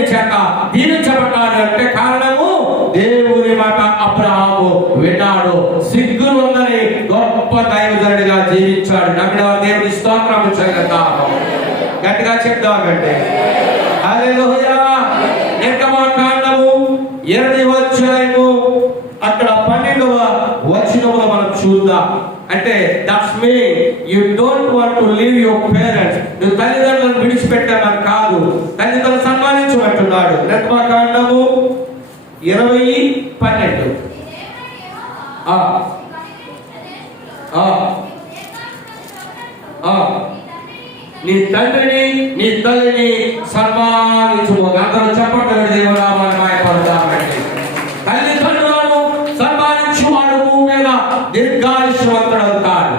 దేవుని చేత దీవించబడ్డాడు అంటే కారణము దేవుని మాట అబ్రహాము విన్నాడు. సిగ్గులుందని గొప్ప దైవజనుడిగా జీవించాడు. నమ్మిన దేవుని స్తోత్రం చెల్లిద్దాం. గట్టిగా చెప్దామంటే హల్లెలూయా. నిర్గమకాండము 20వ అధ్యాయము అక్కడ 12వ వచనములో మనం చూద్దాం. అంటే that's mean you don't want to leave your parents. నువ్వు తల్లిదండ్రులను విడిచిపెట్టామని కాదు, తల్లిదండ్రులను సన్మానించమంటున్నాడు. నిర్గమకాండము 20:12. నీ తండ్రిని నీ తల్లిని సన్మానించుము. అందరూ చెప్పండి దేవుడా మనం మాయపడతామండి. తల్లిదండ్రులను సన్మానించువాడు భూమి మీద దీర్ఘాయుష్యవంతుడు అవుతాడు.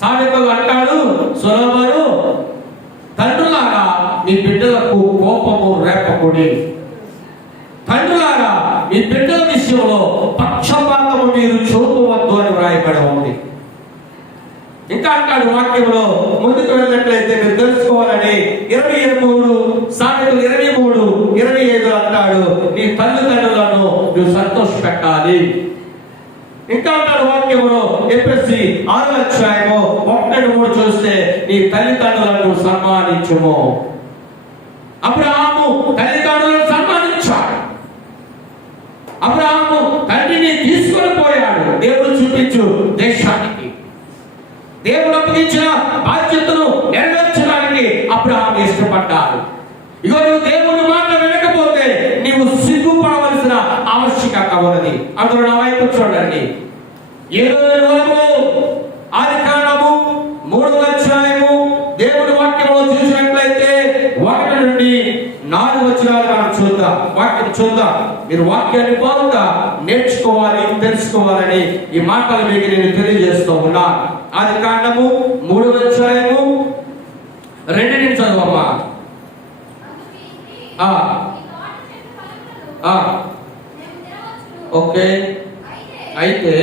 సామెతలు అంటాడు సొలొమోను, తండ్రులారా మీ బిడ్డలకు కోపము రేపకుడి. తండ్రులారా మీ బిడ్డల విషయంలో పక్షపాతము మీరు చూపవద్దు అని వ్రాయబడి ఉంది. ఇంకా అంటాడు వాక్యంలో ముందుకు వెళ్ళినట్లయితే మీరు తెలుసుకోవాలని 23 సామెతలు 23:25 అంటాడు నీ తల్లిదండ్రులను నువ్వు సంతోష పెట్టాలి. ఇంకా అంటాడు వాక్యంలో ఎఫెసీ 6వ అధ్యాయము 1-3 చూస్తే నీ తల్లిదండ్రులను సన్మానించుము. అబ్రహాము తల్లిదండ్రులను సన్మానించాడు. అబ్రహాము తండ్రిని తీసుకొని పోయాడు దేవుడు చూపించు దేశానికి. దేవుడు అప్పగించిన బాధ్యతను నెరవేర్చడానికి అబ్రహాము ఇష్టపడ్డాడు. ఇగో నువ్వు దేవుని మాట వినకపోతే నీవు సిగ్గుపడవలసిన ఆవశ్యకత ఉన్నది. అందులో నా వైపు చూడండి. 7 ఆదికాండము 3వ అధ్యాయము దేవుని వాక్యంలో చూసినట్లయితే 1-4 వచనాలు మనం చూద్దాం. వాక్యం చూద్దాం. మీరు వాక్యాన్ని బాగుగా నేర్చుకోవాలి, తెలుసుకోవాలని ఈ మాటలు మీకు నేను తెలియజేస్తూ ఉన్నాను. ఆదికాండము 3వ అధ్యాయము 2 నుంచి చదవమ్మా. ఓకే. అయితే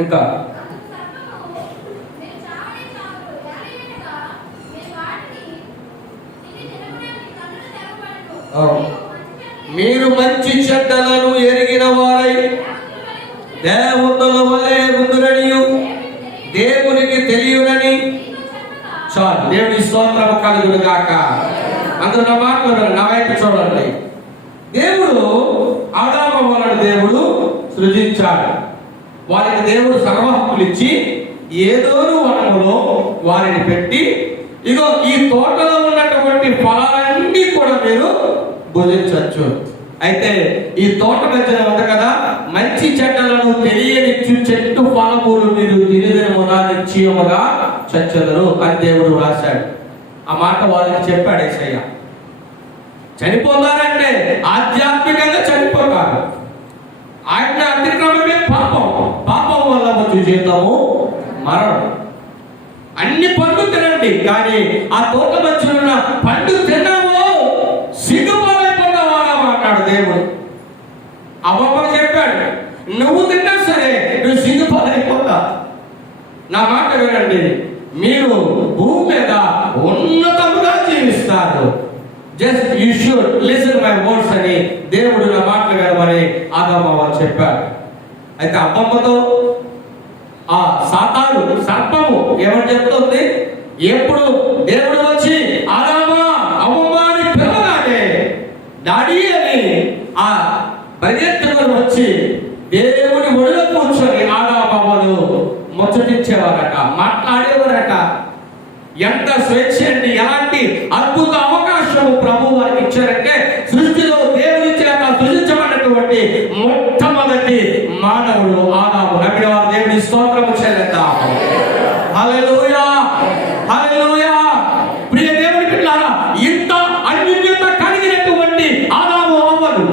ఇంకా మీరు మంచి చెడ్డలను ఎరిగిన వారై దేవతల వలె ఉందురనియు దేవునికి తెలియనని. చాలు. దేవుని స్తోత్రము కలుగును గాక. అందరూ నా మాటలు నా వైపు చూడండి. దేవుడు ఆదాము వలన దేవుడు సృజించాడు. వారికి దేవుడు సర్వహక్కులు ఇచ్చి ఏదోను వనములో వారిని పెట్టి ఇగో ఈ తోటలో ఉన్నటువంటి ఫలాలన్నీ కూడా మీరు భుజించవచ్చు. అయితే ఈ తోట మధ్యన ఉంది కదా, మంచి చెడ్డలను తెలియనిచ్చు చెట్టు ఫలములు మీరు తినదినముగా నిశ్చయముగా చచ్చెదరు అని దేవుడు రాశాడు. ఆ మాట వారికి చెప్పాడు యేసయ్య. చనిపోతారంటే ఆధ్యాత్మికంగా చనిపోతారు. ఆజ్ఞ అతిక్రమమే పాపం. పాపం వల్ల వచ్చే జీవితము మరణం. అన్ని పండ్లు తినండి, కానీ ఆ తోట మధ్యలో ఉన్న పండు తిన్నావో సిగ్గుపాలైపోతావా అన్నాడు దేవుడు. అవ్వకు చెప్పాడు, నువ్వు తిన్నా సరే నువ్వు సిగ్గుపాలైపోతా. నా మాట వినండి, మీరు భూమి మీద ఉన్నతముగా జీవిస్తారు. Just you should listen my words అని దేవుడు నా మాటలు వినమని ఆదాము చెప్పాడు. అయితే అమ్మమ్మతో ఆ సాతాను సర్పము ఏమని చెప్తుంది? ఎప్పుడు దేవుడు వచ్చి ఆదామా అమ్మమ్మా అని పిలవగానే డాడీ అని ఆ పరిగెత్తుకొని వచ్చి దేవుని ఒడిలో కూర్చొని ఆదామమ్మను ముచ్చటించేవారట, మాట్లాడేవారట. ఎంత స్వేచ్ఛ అండి! ఎలాంటి అద్భుత అవకాశము ప్రభు వారికి ఇచ్చారంటే, సృష్టిలో దేవుని చేత సృజించబడినటువంటి మొట్టమొదటి మానవుడు ఆదాము. నమ్మిన వారు దేవుని స్తోత్రము చెల్లిద్దాం. హల్లెలూయా, హల్లెలూయా. ప్రియ దేవుని బిడ్డలారా, ఇంత అన్యోన్యత కలిగినటువంటి ఆదాము అవ్వలు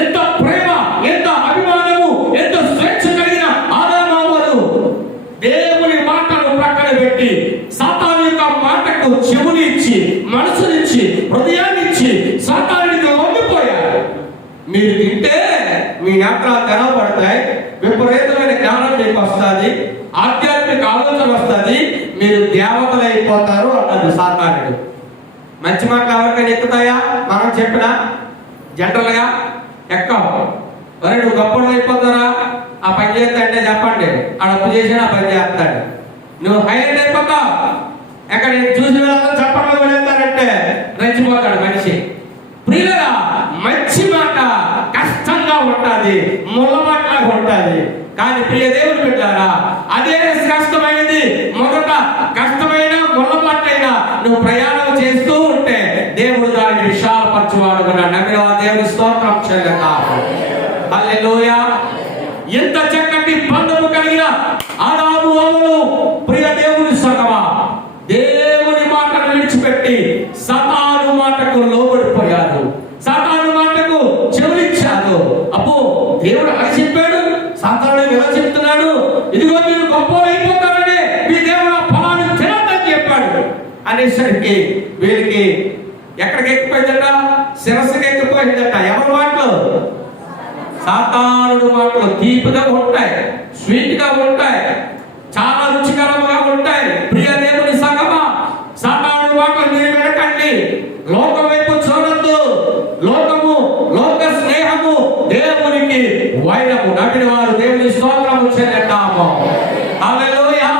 ఎంత ప్రేమ, ఎంత అభిమానము, ఎంత స్వేచ్ఛ కలిగిన ఆదాము అవ్వలు దేవుని మాటను ప్రక్కన పెట్టి సాతాను యొక్క మాటకు చెవుని ఇచ్చి, మనసునిచ్చి, హృదయాన్ని ఇచ్చి సాతానుడికి లొంగిపోయారు. మీరు తింటే మీ నేత్రాలు తెరవబడతాయి, విపరీతమైన జ్ఞానం మీకు వస్తుంది, ఆధ్యాత్మిక ఆలోచన వస్తుంది, మీరు దేవతలు అయిపోతారు అన్నది సాతానుడు. మంచి మాటలు ఎవరికైనా ఎక్కుతాయా? మనం చెప్పినా జనరల్గా ఎక్కవు. మరి నువ్వు గొప్పడు అయిపోతారా? ఆ పని చేస్తాంటే చెప్పండి, ఆ డబ్బు చేసినా ఆ పని చేస్తాడు. నువ్వు హైలైట్ అయిపోతావు. ఎక్కడ చూసి చెప్పడం వెళ్తారంటే రెచ్చిపోతాడు మనిషి. ప్రియులరా, మంచి మాట కష్టంగా ఉంటుంది, ముళ్ళమాటలాగా ఉంటుంది. కానీ ప్రియ దేవుని బిడ్డారా, అదే కష్టమైనది, మొదట కష్టమైన ముళ్ళమాటైనా నువ్వు ప్రయాణం చేస్తూ ఉంటే దేవుడు దాన్ని విశాలపరచువాడు. నమ్మిన దేవుని స్తోత్రం చెల్లిస్తాము. హల్లెలూయా. ఎంత చక్కటి బంధము కలిగిన ఆదాము అవ్వలు ప్రియ దేవుని సంగమా, దేవుని మాటను విడిచిపెట్టి సాతాను మాటకు లోబడిపోయారు, సాతాను మాటకు చెవులిచ్చారు. అబ్బో, దేవుడు అలా చెప్పాడు, సాతాను ఎలా చెప్తున్నాడు? ఇదిగో మీరు గొప్ప అయిపోతారని మీ దేవుడు ఫలాన్ని తినద్దని చెప్పాడు అనేసరికి వీరికి ఎక్కడికి ఎక్కిపోయిందట? శిరస్సుకి ఎక్కిపోయిందట. ఎవరి మాటలు? సాతానుడు మాటలు. తీపిగా ఉంటాయి, స్వీట్ గా ఉంటాయి, చాలా రుచికరంగా ఉంటాయి. ప్రియ దేవుని సంగమా, సాతానుడు మాటలు మీరు వినకండి. లోకం వైపు చూడద్దు. లోకము, లోక స్నేహము దేవునికి వైరము. నమ్మిన వారు దేవుని స్తోత్రము చెల్లిద్దాము. హల్లెలూయా.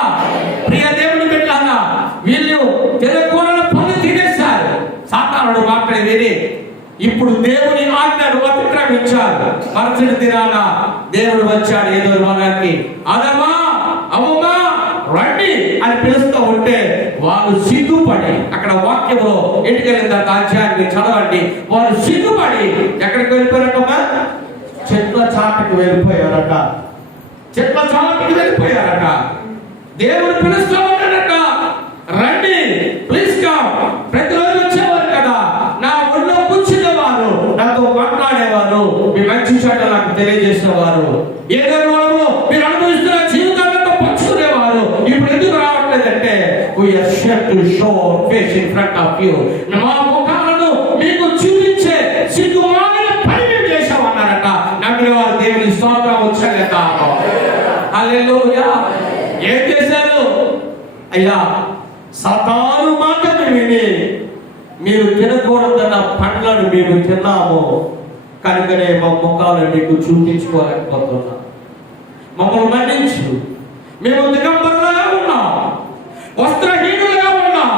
ప్రియ దేవుని బిడ్డలారా, వీళ్ళు తినకూడని పనులు తినేశారు. సాతానుడు మాటలు విని ఇప్పుడు దేవుని ఆజ్ఞను అతిక్రమించారు. మరుసటి దినాన దేవుడు వచ్చాడు ఏదో మనకి, అదమా అమ్మా రండి అని పిలుస్తూ ఉంటే వాళ్ళు సిగ్గుపడి, అక్కడ వాక్యంలో ఇంటికెళ్ళిన అధ్యాయాన్ని చదవండి, వాళ్ళు సిగ్గుపడి ఎక్కడికి వెళ్ళిపోయారట? చెట్ల చాటుకు వెళ్ళిపోయారట. చెట్ల చాటుకు వెళ్ళిపోయారట. దేవుడు పిలుస్తూ ఉంటాడట, రండి ప్లీజ్ కమ్. ప్రతిరోజు వచ్చేవారు కదా, నా ఒళ్ళో కూర్చునేవారు, నాతో మాట్లాడేవారు, మీ మంచి చెడ్డలు నాకు తెలియజేసిన వారు, ఏదైనా మీరు అనుభవిస్తున్న జీవితాలతో పంచుకునేవారు. ఇప్పుడు ఎందుకు రావట్లేదంటే we are sure to show our face in front of you. మా ముఖాలను మీకు చూపించే సిగ్గుమాలిన పని మేము చేశామన్నారట. నమ్మిన వారు దేవుని స్తోత్రం చెల్లిద్దాము. హల్లెలూయా. ఏం చేశారు? అయ్యా, సాతాను మాటను విని మీరు తినకూడదన్న పండ్లను మేము తిన్నాము కనుకనే మా ముఖాలను నీకు చూపించుకోలేకపోతున్నా, మమ్మల్ని మన్నించు. మేము దిగంబరులుగా ఉన్నాం, వస్త్రహీనులుగా ఉన్నాం,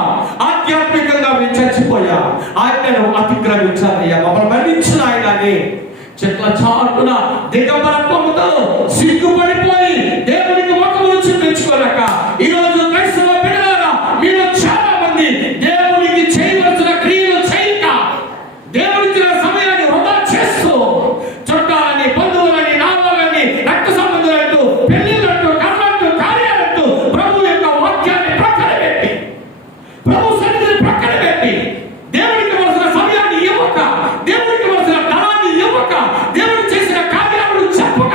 ఆధ్యాత్మికంగా మేము చచ్చిపోయా, ఆజ్ఞను అతిక్రమించాలయ్యా, మమ్మల్ని మన్నించిన ఆయనని చెట్ల చాటున దిగంబరత్వముతో సిగ్గుపడిపోయి దేవునికి ముఖమును చూపించుకోలేక ఈరోజు క్రైస్తవ బిడ్డలారా, మీరు చాలా మంది దేవునికి చేయవలసిన క్రియలు చేయక దేవుడిచ్చిన సమయాన్ని వృధా చేస్తూ చుట్టాలని, బంధువులని, నామాలని, రక్త సంబంధులంటూ, పెళ్లిళ్ళంటూ, కర్మలంటూ, కార్యాలంటూ ప్రభు యొక్క వాక్యాన్ని ప్రక్కన పెట్టి, ప్రభు సన్నిధిని ప్రక్కన పెట్టి, దేవుడికి వలసిన సమయాన్ని ఇవ్వక, దేవుడికి వలసిన ధనాన్ని ఇవ్వక, దేవుడు చేసిన కార్యాలను చెప్పక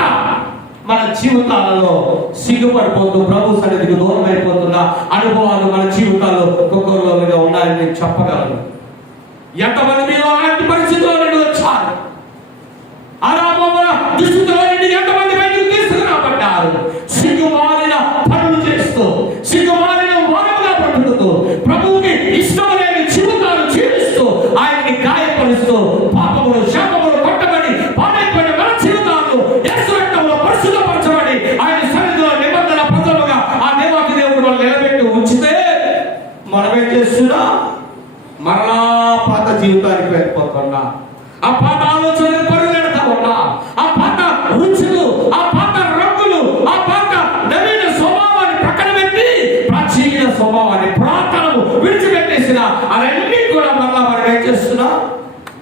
మన జీవితాలలో సిగ్గుపడిపోతూ ప్రభు సన్నిధికి దూరం అయిపోతున్న అనుభవాలు మన జీవితాల్లో ఒక్కొక్కరుగా ఉన్నాయని నేను చెప్పగలను. ఎంతమంది మీరు అలాంటి పరిస్థితుల్లో నుండి వచ్చారు? ఆరామముల దుస్థితిలో నుండి ఎంతమంది బయటకు తీసుకురాబడ్డారు? సిగ్గుమాలిన పనులు చేస్తూ, సిగ్గుమాలిన వారముగా పట్టుకుతూ, ప్రభువుకి ఇష్టం లేని జీవితాలు జీవిస్తూ, ఆయన్ని గాయపరుస్తూ, పాపములు, శాపములు కొట్టబడి పాడైపోయిన మన జీవితాలు యేసు రక్తంలో పరిశుద్ధపరచబడి ఆయన సన్నిధిలో నిబంధన ప్రజలుగా ఆ దేవాది దేవుడు మనం నిలబెట్టి ఉంచితే మనమేం చేస్తున్నా? మరలా పాత జీవితానికి వెళ్ళిపోతున్నా, ఆ పాత ఆలోచనలు పరుగెడతా ఉన్నా, ఆ పాత రుచులు, ఆ పాత రంగులు, ఆ పాత నవీన స్వభావాన్ని ప్రక్కన పెట్టి ప్రాచీన స్వభావాన్ని, పురాతనము విడిచిపెట్టేసిన అవన్నీ కూడా మరలా మనం ఏం చేస్తున్నా?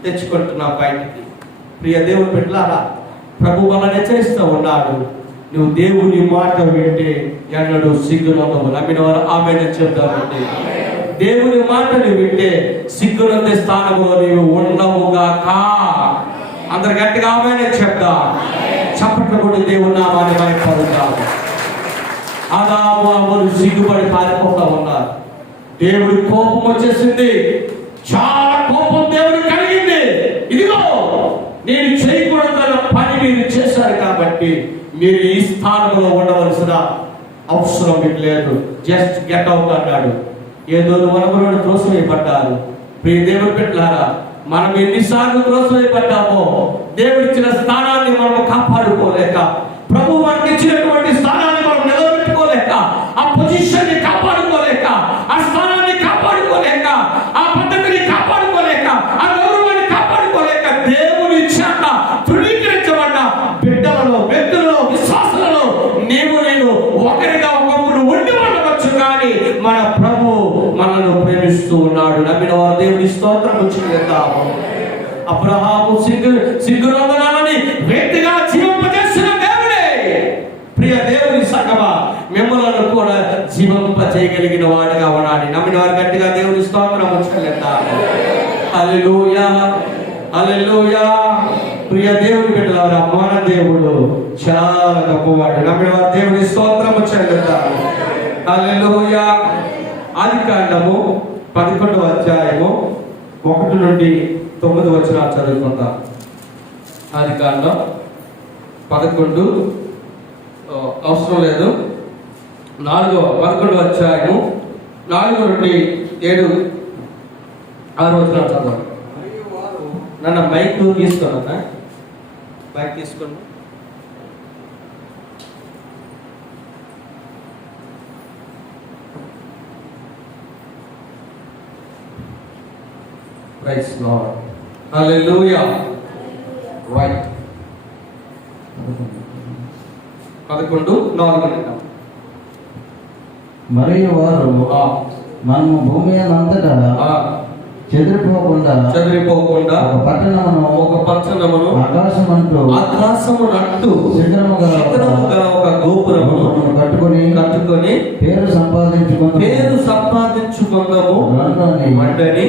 తెచ్చుకుంటున్నా బయటికి. ప్రియ దేవుని బిడ్డలారా, ప్రభు మనల్ని హెచ్చరిస్తూ ఉన్నాడు, నువ్వు దేవుని మాట వింటే ఎన్నడూ సిగ్గునందవు. నమ్మిన వారు ఆమెను చెప్తామండి. దేవుని మాటను వింటే సిగ్గునందే స్థానంలో నీవు ఉండవుగాక. అందరు గట్టిగా ఆమెనే చెప్తా. చప్పట్లు కూడా దేవుని నామాన్ని భయపడతాము. ఆదాము అవ్వలు సిగ్గుపడి పారిపోతా ఉన్నారు. దేవుడి కోపం వచ్చేసింది, చాలా కోపం దేవుడికి కలిగింది. ఇదిగో నేను చేయకూడదన్న పని మీరు చేశారు కాబట్టి మీరు ఈ స్థానంలో ఉండవలసిన అవసరం మీకు లేదు. జస్ట్ గెట్ అవుట్ అన్నాడు. ఏదో వనములను త్రోసివేయబడ్డారు. ప్రియ దేవుని బిడ్డలారా, మనం ఎన్నిసార్లు త్రోసివేయబడ్డామో దేవుడిచ్చిన స్థానాన్ని మనం కాపాడుకోలేక, ప్రభు మనకి ఇచ్చినటువంటి స్థానాన్ని మనం నిలబెట్టుకోలేక, ఆ పొజిషన్ని కాపాడుకోలేక, ఆ స్థానాన్ని కాపాడుకోలేక, ఆ పద్ధతిని కాపాడుకోలేక, ఆ గౌరవాన్ని కాపాడుకోలేక దేవుని ఇచ్చాక తృణీకరించబడ్డ బిడ్డలలో, వ్యక్తులలో, విశ్వాసాలలో నేను ఒకరిగా ఒకప్పుడు ఉండి ఉండవచ్చు. కానీ మన ప్రభు మనల్ని ప్రేమిస్తూ ఉన్నాడు. నమ్మిన వారు దేవుని స్తోత్రం చేద్దాము. అబ్రహాము సిగ్గునందనాలని వ్యక్తిగా జీవింపజేసిన దేవుడే. ప్రియ దేవుని సంగమా, మిమ్మల్ని కూడా జీవింప చేయగలిగిన వాడిగా ఉండాలి. నమ్మిన వారు గట్టిగా దేవుని స్తోత్రం చెల్లిద్దాము. హల్లెలూయా, హల్లెలూయా. ప్రియ దేవుని బిడ్డలారా, మన దేవుడు చాలా గొప్పవాడు. నమ్మిన వారు దేవుని స్తోత్రం చెల్లిద్దాము. హల్లెలూయా. ఆదికాండము 11వ అధ్యాయము 1 నుండి 9 వచనాలు చదువుకుందాం. ఆదికాండం 11 అవసరం లేదు, 11వ అధ్యాయము 4 నుండి 7, 6 వచనాలు చదవండి. నన్ను మైక్ తీసుకున్నా, మైక్ తీసుకున్నా. Praise Lord. Hallelujah. Right. 11:4. మరియు వారు మనము భూమి అంతటా చెదిరిపోకుండా ఒక పట్టణమును ఆకాశమునట్టు శిఖరము గల ఒక గోపురమును కట్టుకొని పేరు సంపాదించుకుందాము మండని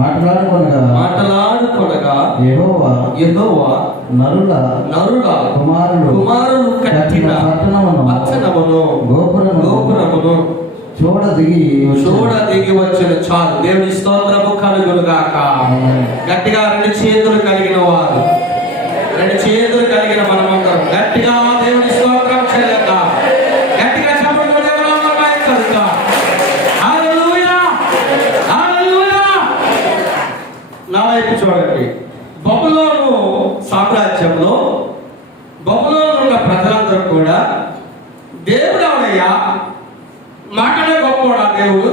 మాట్లాడుకొనగా యెహోవా నరుల కుమారులు కట్టిన పట్టణమును గోపురమును చూడ దిగి వచ్చిన చాలు. దేవుని స్తోత్రము కలుగును గాక. గట్టిగా 2 చేతులు కలిగిన వారు, 2 చేతులు కలిగిన మనమందరం గట్టిగా దేవుని స్తోత్రం చేద్దాం. గట్టిగా చెప్పండి. హల్లెలూయా, హల్లెలూయా. నా వైపు చూడండి. బబులోను సామ్రాజ్యంలో బబులోను ఉన్న ప్రజలందరూ కూడా దేవుడు ఎవడయ్యా, మాటనే గొప్పవాడా దేవుడు,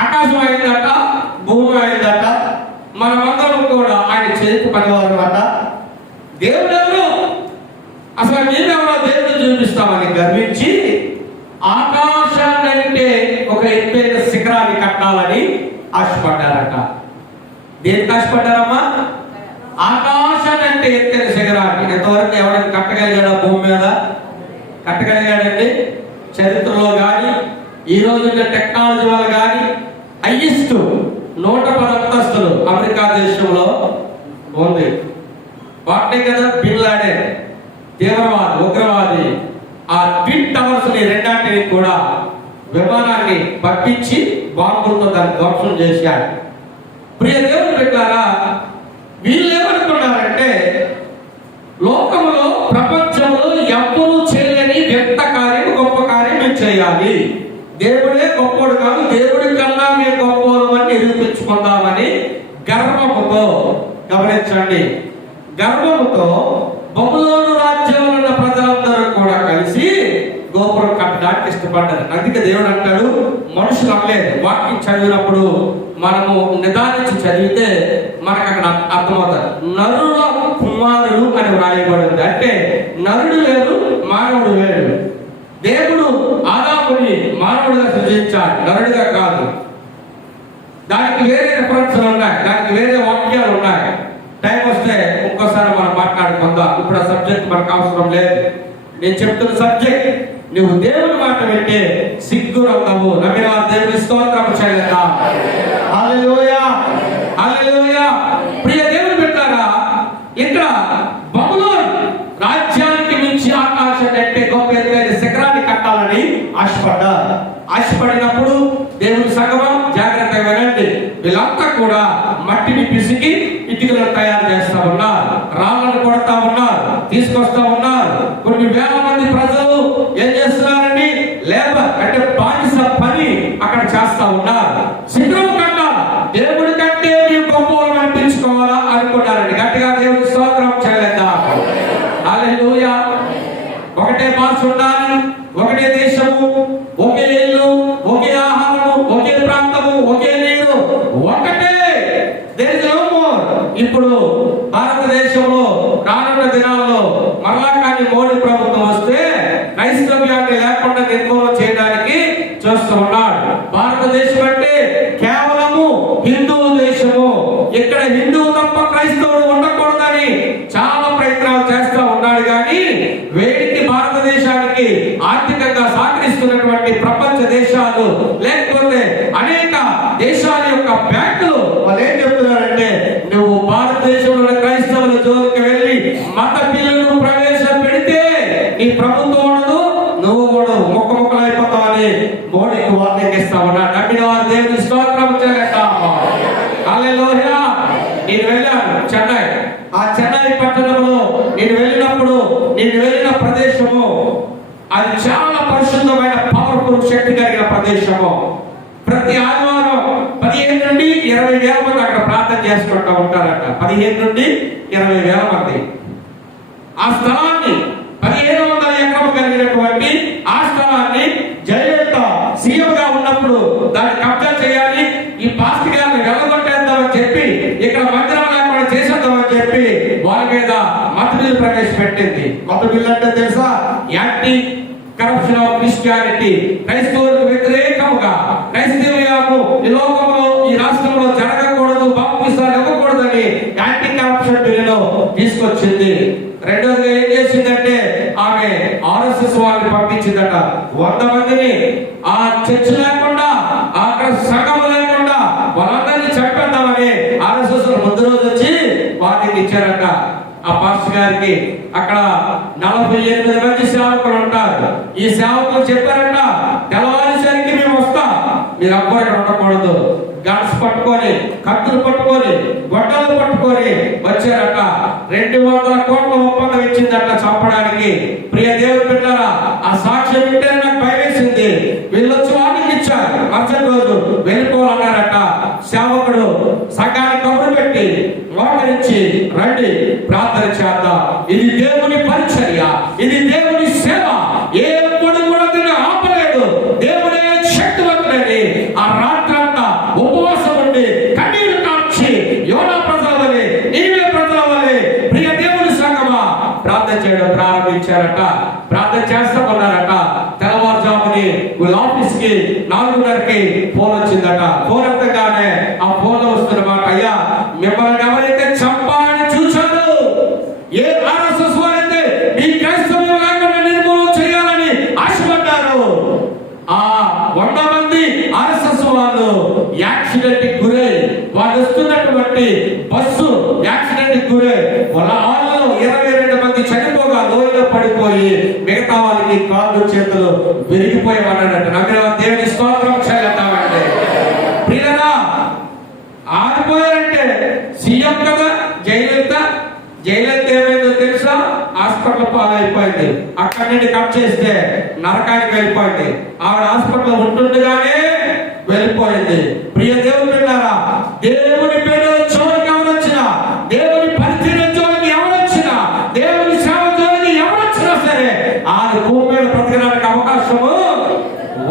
ఆకాశం అయిందట, భూమి అయిందట, మనమందరం కూడా ఆయన చేతి పనివారు అట. దేవుడు ఎవరు, అసలు మేమెవరో దేవుడు చూపిస్తామని గర్వించి ఆకాశాన్నంటే ఒక ఎత్తైన శిఖరాన్ని కట్టాలని ఆశపడ్డారట. దేనికి ఆశపడ్డారమ్మా? ఆకాశాన్నంటే ఎత్తైన శిఖరాన్ని. ఎంతవరకు ఎవరైనా కట్టగలిగాడా? భూమి మీద కట్టగలిగాడండి? చరిత్రలో కానీ ఈ రోజు టెక్నాలజీ వల్ల కానీ హైయెస్ట్ 110 అంతస్తులు అమెరికా దేశంలో ఉంది. వాటినే కదా బిన్ లాడెన్ తీవ్రవాది, ఉగ్రవాది ఆ ట్విన్ టవర్స్ ని రెండాటిని కూడా విమానాన్ని పంపించి బాంబులతో దాన్ని ధ్వంసం చేశాడు. ప్రియ దేవుని బిడ్డలారా, వీళ్ళు ఏమనుకున్నారంటే లోకంలో, ప్రపంచంలో ఎవ్వరూ చేయని వ్యక్త కార్యం, గొప్ప కార్యం మేము చేయాలి. దేవుడే గొప్పడు కాదు, దేవుడి కన్నా మేము గొప్పవాళ్ళమని నిరూపించుకుందామని గర్వముతో, గమనించండి, గర్వముతో బబులోను రాజ్యంలో ఉన్న ప్రజలందరూ కూడా కలిసి గోపురం కట్టడానికి ఇష్టపడ్డారు. అందుకే దేవుడు అంటాడు, మనుషులు అనలేదు. వాక్యం చదివినప్పుడు మనము నిదానించి చదివితే మనకు అక్కడ అర్థమవుతారు. నరుల కుమారుడు అని వ్రాయబడింది. అంటే నరుడు లేదు, మానవుడు వేరు. దేవుడు ఆదాముని మానవుడిగా సృజించాడు, నరుడిగా కాదు. దానికి వేరే రిఫరెన్స్లు ఉన్నాయి, దానికి వేరే వాక్యాలు ఉన్నాయి. టైం వస్తే ఇంకోసారి మనం మాట్లాడుకుందాం. ఇప్పుడు ఆ సబ్జెక్ట్ మనకు అవసరం లేదు. నేను చెప్తున్న సబ్జెక్ట్, నువ్వు దేవుని మాట వింటే సిగ్గురవ్వవు. నమ్మిన దేవుని స్తోత్రం చేద్దాం. హల్లెలూయా, హల్లెలూయా. ప్రియ దేవుని బిడ్డలారా, ఇక్కడ బబులోను రాజ్యానికి మించి ఆకాశం కట్టే గొప్ప ఎత్తైన శిఖరాన్ని కట్టాలని ఆశపడ్డారు. ఆశపడినప్పుడు దేవుని సంగమం జాగ్రత్తగా వినండి, వీళ్ళంతా కూడా మట్టిని పిసికి ఇటుకలను తయారు చేస్తా ఉన్నారు. తీసుకొస్తా ఉన్నారు. కొన్ని వేల మంది ప్రజలు ఏం చేస్తున్నారండి? లేబర్ అంటే బానిస పని అక్కడ చేస్తా ఉన్నారు. శిఖరం కన్నా దేవుడి కంటే నీవు గొప్పవాళ్ళని అనిపించుకోవాలా అనుకున్నారండి. గట్టిగా దేవుడి స్తోత్రం చేయలేదా? హల్లెలూయా. ఒకటే భాష ఉండాలి, ఒకటే దేశము, ఒకే ఇల్లు, ఒకే ఆహారము, ఒకే ప్రాంతము, ఒకే నీరు, ఒకటే. ఇప్పుడు భారతదేశంలో రానున్న దినాల్లో మరలా కానీ మోడీ ప్రభుత్వం వస్తే క్రైస్తవ్యాన్ని లేకుండా నిర్మూలన చేయడానికి చూస్తూ ఉన్నాడు. భారతదేశం అంటే కేవలము హిందూ దేశము. ఇక్కడ హిందువు తప్ప క్రైస్తవుడు ఉండకూడదని చాలా ప్రయత్నాలు చేస్తూ ఉన్నాడు. కానీ వేడికి భారతదేశానికి ఆర్థికంగా సహకరిస్తున్నటువంటి ప్రపంచ దేశాలు లేకపోతే అనేక దేశాల యొక్క బ్యాంకులు వాళ్ళు ఏం చెప్తున్నారంటే, నువ్వు భారతదేశంలో క్రైస్తవుల జోలికి వెళ్ళి మత బిల్లును ప్రవేశపెడితే నీ ప్రభుత్వం ఉండదు, నువ్వు కూడా ముక్కలైపోతావని మోడీకి వార్నింగ్ ఇస్తా ఉన్నాడు. నమ్మిన వారు దేవుని స్తోత్రం చేస్తాము. హల్లెలూయా. నేను వెళ్ళాను చెన్నై. ఆ చెన్నై పట్టణంలో నేను వెళ్ళినప్పుడు నేను వెళ్ళిన ప్రదేశము అది చాలా పరిశుద్ధమైన పవర్ఫుల్ శక్తి కలిగిన ప్రదేశము. ప్రతి ఆదివారం 15 నుండి 20 వేల మంది అక్కడ ప్రార్థన చేసుకుంటూ ఉంటారట. 15 నుండి 20 వేల మంది. ఆ స్థలాన్ని 1500 ఎకరం కలిగినటువంటి ఆ స్థలాన్ని జయలలిత సీఎం గా ఉన్నప్పుడు దాన్ని కబ్జా చేయాలి, ఈ పాస్టర్ గారిని వెళ్ళగొట్టేద్దామని చెప్పి ఇక్కడ మందిరం లేకుండా చేసేద్దామని చెప్పి వారి మీద మత బిల్లు ప్రవేశపెట్టింది. మత బిల్లు అంటే తెలుసా? Anti corruption of Christianity. క్రైస్తవులకు వ్యతిరేకముగా క్రైస్తవ్యము ఈ లోకంలో ఈ రాష్ట్రంలో జరగకూడదు, బాప్తిసాలు ఇవ్వకూడదని యాంటీ కరప్షన్ బిల్లును తీసుకొచ్చింది. రెండోది ఏం చేసిందంటే ఆమె ఆర్ఎస్ఎస్ వాళ్ళని పంపించిందట. 100 మందిని ఆ చర్చ్ లేకుండా అక్కడ సంఘం లేకుండా వాళ్ళందరినీ చంపేద్దామని ఆర్ఎస్ఎస్ ముందు రోజు వచ్చి వాటిని ఇచ్చారట. ఆ పాస్టర్ గారికి అక్కడ 48 మంది సేవకులు ఉంటారు. ఈ సేవకులు చెప్పారట, తెల్లవారుసరికి మేము వస్తాం, మీరు అబ్బో ఇక్కడ ఉండకూడదు. గన్స్ పట్టుకొని, కత్తులు పట్టుకొని, గొడ్డలు పట్టుకొని వచ్చారట. 200 కోట్ల ఒప్పందం ఇచ్చిందట చంపడానికి. ప్రియ దేవుడు బిడ్డలారా, ఆ సాక్ష్యం వింటే నాకు భయమేసింది. వీళ్ళు వచ్చి వార్నింగ్ ఇచ్చారు, మరుసటి రోజు వెళ్ళిపోవాలన్నారట. సేవకుడు సంఘానికి కబురు పెట్టి మోకరించి రండి ప్రార్థన చేద్దాం, ఇది దేవుని పరిచర్య, ఇది దేవుని సేవ, ఏ పొడి కూడా దీన్ని ఆపలేదు, దేవుడే శక్తివంతుడని ఆ రాత్రంతా ఉపవాసం ఉండి కన్నీరు కార్చి యోనా ప్రజల వలె, నీవే ప్రజల వలె ప్రియ దేవుని సంఘమా ప్రార్థన చేయడం ప్రారంభించారట. ప్రార్థన చేస్తామన్నారట. తెల్లవారుజాముని వీళ్ళ ఆఫీస్ కి 4:30కి ఫోన్ వచ్చిందట. ఫోన్ ఎత్తగానే ఆ ఫోన్ వస్తున్నమాట, అయ్యా మిమ్మల్ని ఎవరైతే చంపాలని చూశారు, ఏ ఆర్ఎస్ఎస్ వారైతే మీ క్రైస్తవ్యం లేకుండా నిర్మూలన చేయాలని ఆశపడ్డారు, ఆ 100 మంది ఆర్ఎస్ఎస్ వాళ్ళు యాక్సిడెంట్ కి గురై వాళ్ళు వస్తున్నటువంటి బస్సు యాక్సిడెంట్ కి గురై వాళ్ళలో 22 మంది చనిపోగా లోయలో పడిపోయి మిగతా వాళ్ళకి కాళ్ళు చేతులు విరిగిపోయేవాడట. నమ్మిన దేవుని స్తోత్రం చేద్దామంటే ప్రియరా, ఆడిపోయారంటే సీఎం కదా జయలలిత. జయలలిత ఏమైందో తెలుసా? హాస్పిటల్ పాలైపోయింది. అక్కడి నుండి కట్ చేస్తే నరకానికి వెళ్ళిపోయింది. ఆవిడ హాస్పిటల్ ఉంటుండగానే వెళ్ళిపోయింది. ప్రియ దేవుని బిడ్డలారా, దేవుని పేరు జోలికి ఎవరొచ్చినా, దేవుని పరిచర్య జోలికి ఎవరొచ్చినా, దేవుని సేవ జోలికి ఎవరొచ్చినా సరే ఆ భూమి మీద బ్రతకడానికి అవకాశము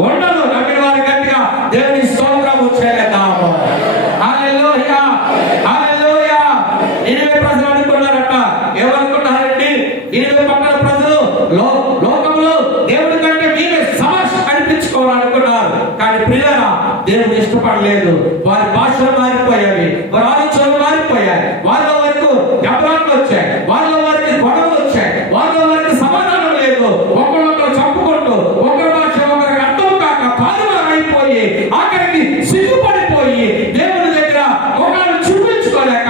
ఉండదు. నమ్మిన వారి గట్టిగా దేవుని స్తోత్రము చేద్దాము. హల్లెలూయా, హల్లెలూయా. నినివే ప్రజలు అనుకున్నారట. ఏమనుకున్నారండి? నినివే పట్టణ ప్రజలు లోకంలో దేవుడి కంటే మీరే సమస్య అనిపించుకోవాలనుకున్నారు. కానీ ప్రియులారా, దేవుడు ఇష్టపడలేదు. వారి భాషలు మారిపోయాయి, వారి ఆలోచనలు మారిపోయాయి. వాళ్ళ వరకు దెబ్బలాట్లు వచ్చాయి, వాళ్ళ వారికి గొడవలు వచ్చాయి, వాళ్ళ వారికి సమాధానం లేదు. ఒకళ్ళొకరు చంపుకుంటూ ఒకరి భాష ఒకరికి అర్థం కాక పాలువారైపోయి ఆఖరికి సిగ్గుపడిపోయి దేవుని దగ్గర ఒకళ్ళు చూపించుకోలేక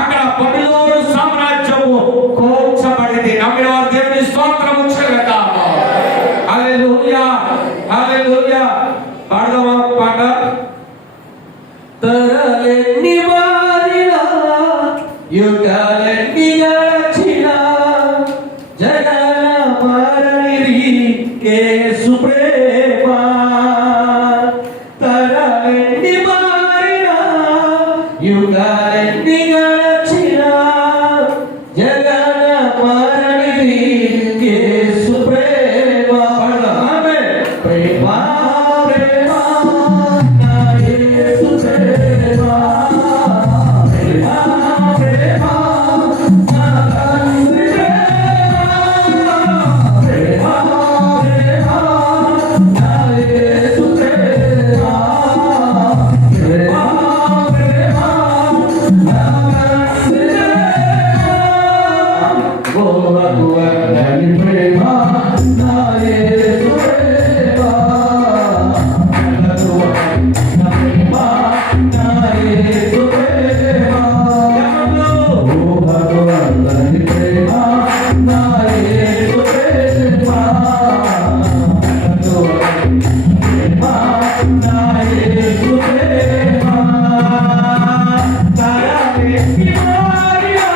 అక్కడ బబిలోను సామ్రాజ్యము కూల్చబడింది. నమ్మిన వారు దేవుని స్తోత్రము చేద్దాము. హల్లెలూయా, హల్లెలూయా. పాడదామా పాట? యేసు ప్రేమ తరాలెన్ని మారినా యుగాలెన్ని గడచినా జగన మారనిది యేసు ప్రేమ. ఆమేన్. ప్రేమ ప్రేమ నా యేసు ప్రేమ, ప్రేమ ప్రేమ నా తండ్రి ప్రేమ, ప్రేమ ప్రేమ నా యేసు ప్రేమ, ప్రేమ ప్రేమ నా తండ్రి ప్రేమ. గోవకువని ప్రేమ నా యేసు ప్రేమ, నా ప్రేమ నా యేసు ప్రేమ. గోవకువని ప్రేమ నా యేసు ప్రేమ, ప్రేమ నా యేసు ప్రేమ. తరాలెన్ని మారినా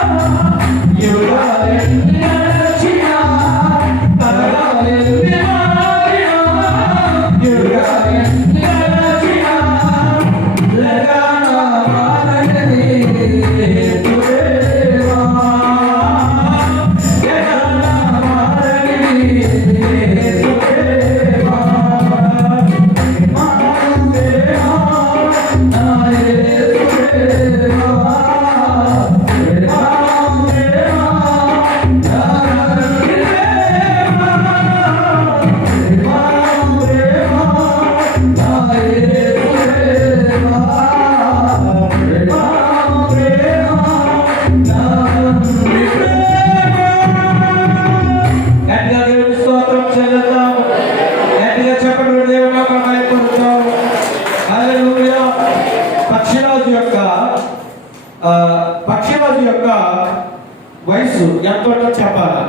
యుగాలెన్ని గడచినా, తరాలెన్ని మారినా యుగాలెన్ని గడచినా జగన మారనిది యేసు ప్రేమ, జగన మారనిది యేసు ప్రేమ. ప్రేమ ప్రేమ నా యేసు ప్రేమ, ప్రేమ ప్రేమ నా తండ్రి ప్రేమ, ప్రేమ ప్రేమ నా యేసు ప్రేమ, ప్రేమ ప్రేమ నా తండ్రి ప్రేమ. గట్టిగా దేవుని స్తోత్రం చెల్లిద్దాం. గట్టిగా చెప్పండి, దేవుని యొక్క మహిమపరుద్దాం. హల్లెలూయా. పక్షిరాజు యొక్క వయసు ఎంత ఉంటుందో చెప్పాలా?